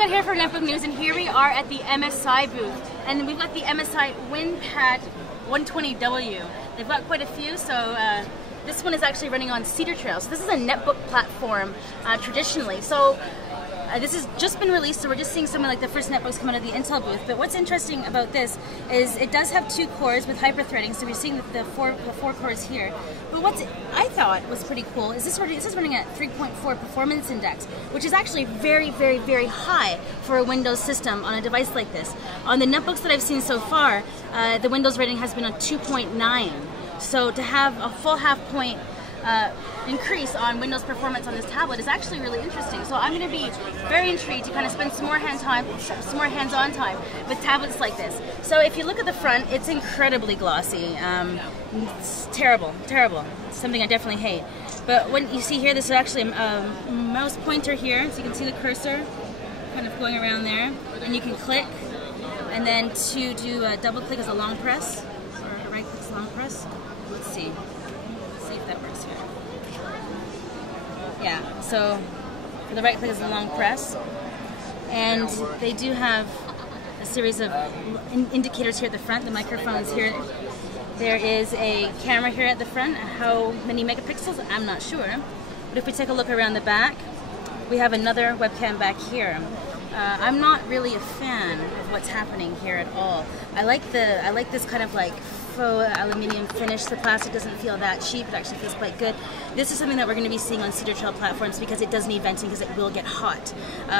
Scott here for Netbook News, and here we are at the MSI booth, and we've got the MSI WindPad 120w. They've got quite a few, so this one is actually running on Cedar Trail. So this is a netbook platform traditionally. So this has just been released, so we're just seeing some of like the first netbooks come out of the Intel booth. But what's interesting about this is it does have 2 cores with hyper-threading, so we're seeing the four cores here. But what I thought was pretty cool is this is running at 3.4 performance index, which is actually very, very, very high for a Windows system on a device like this. On the netbooks that I've seen so far, the Windows rating has been on 2.9. So to have a full half-point increase on Windows performance on this tablet is actually really interesting. So I'm going to be very intrigued to kind of spend some more hands-on time with tablets like this. So if you look at the front, it's incredibly glossy. It's terrible, terrible. It's something I definitely hate. But when you see here, this is actually a mouse pointer here, so you can see the cursor kind of going around there, and you can click, and then to do a double click is a long press, or a right click is a long press. Let's see. If that works here. Yeah, so for the right click is a long press, and they do have a series of indicators here at the front, the microphones here. There is a camera here at the front. How many megapixels? I'm not sure. But if we take a look around the back, we have another webcam back here. I'm not really a fan of what's happening here at all. I like this kind of like faux aluminium finish. The plastic doesn't feel that cheap. It actually feels quite good. This is something that we're going to be seeing on Cedar Trail platforms because it does need venting, because it will get hot.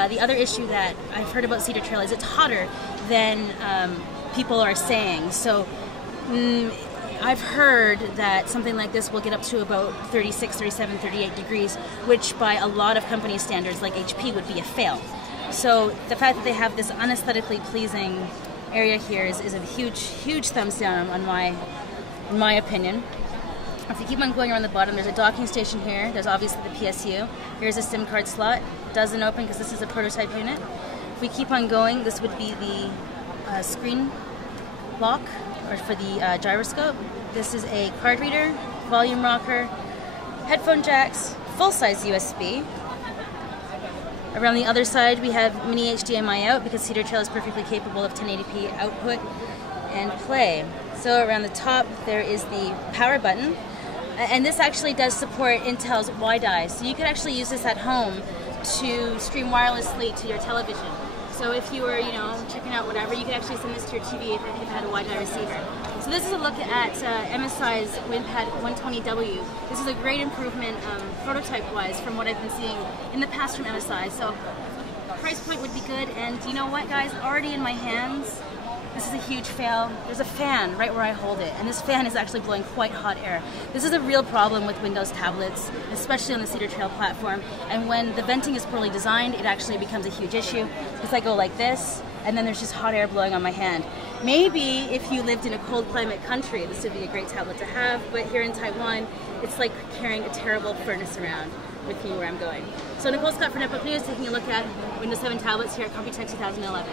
The other issue that I've heard about Cedar Trail is it's hotter than people are saying. So I've heard that something like this will get up to about 36, 37, 38 degrees, which by a lot of company standards like HP would be a fail. So the fact that they have this unaesthetically pleasing area here is a huge thumbs down in my opinion. If you keep on going around the bottom, there's a docking station here. There's obviously the PSU. Here's a SIM card slot. Doesn't open because this is a prototype unit. If we keep on going, this would be the screen lock, or for the gyroscope. This is a card reader, volume rocker, headphone jacks, full-size USB. Around the other side, we have mini HDMI out because Cedar Trail is perfectly capable of 1080p output and play. So around the top, there is the power button. And this actually does support Intel's WiDi. So you could actually use this at home to stream wirelessly to your television. So if you were, checking out whatever, you could actually send this to your TV if it had a WiDi receiver. So this is a look at MSI's WindPad 120w. This is a great improvement prototype-wise from what I've been seeing in the past from MSI. So price point would be good, and you know what, guys? Already in my hands, this is a huge fail. There's a fan right where I hold it, and this fan is actually blowing quite hot air. This is a real problem with Windows tablets, especially on the Cedar Trail platform, and when the venting is poorly designed, it actually becomes a huge issue, because I go like this, and then there's just hot air blowing on my hand. Maybe if you lived in a cold climate country, this would be a great tablet to have, but here in Taiwan, it's like carrying a terrible furnace around with me where I'm going. So Nicole Scott for Netbook News, taking a look at Windows 7 tablets here at Computex 2011.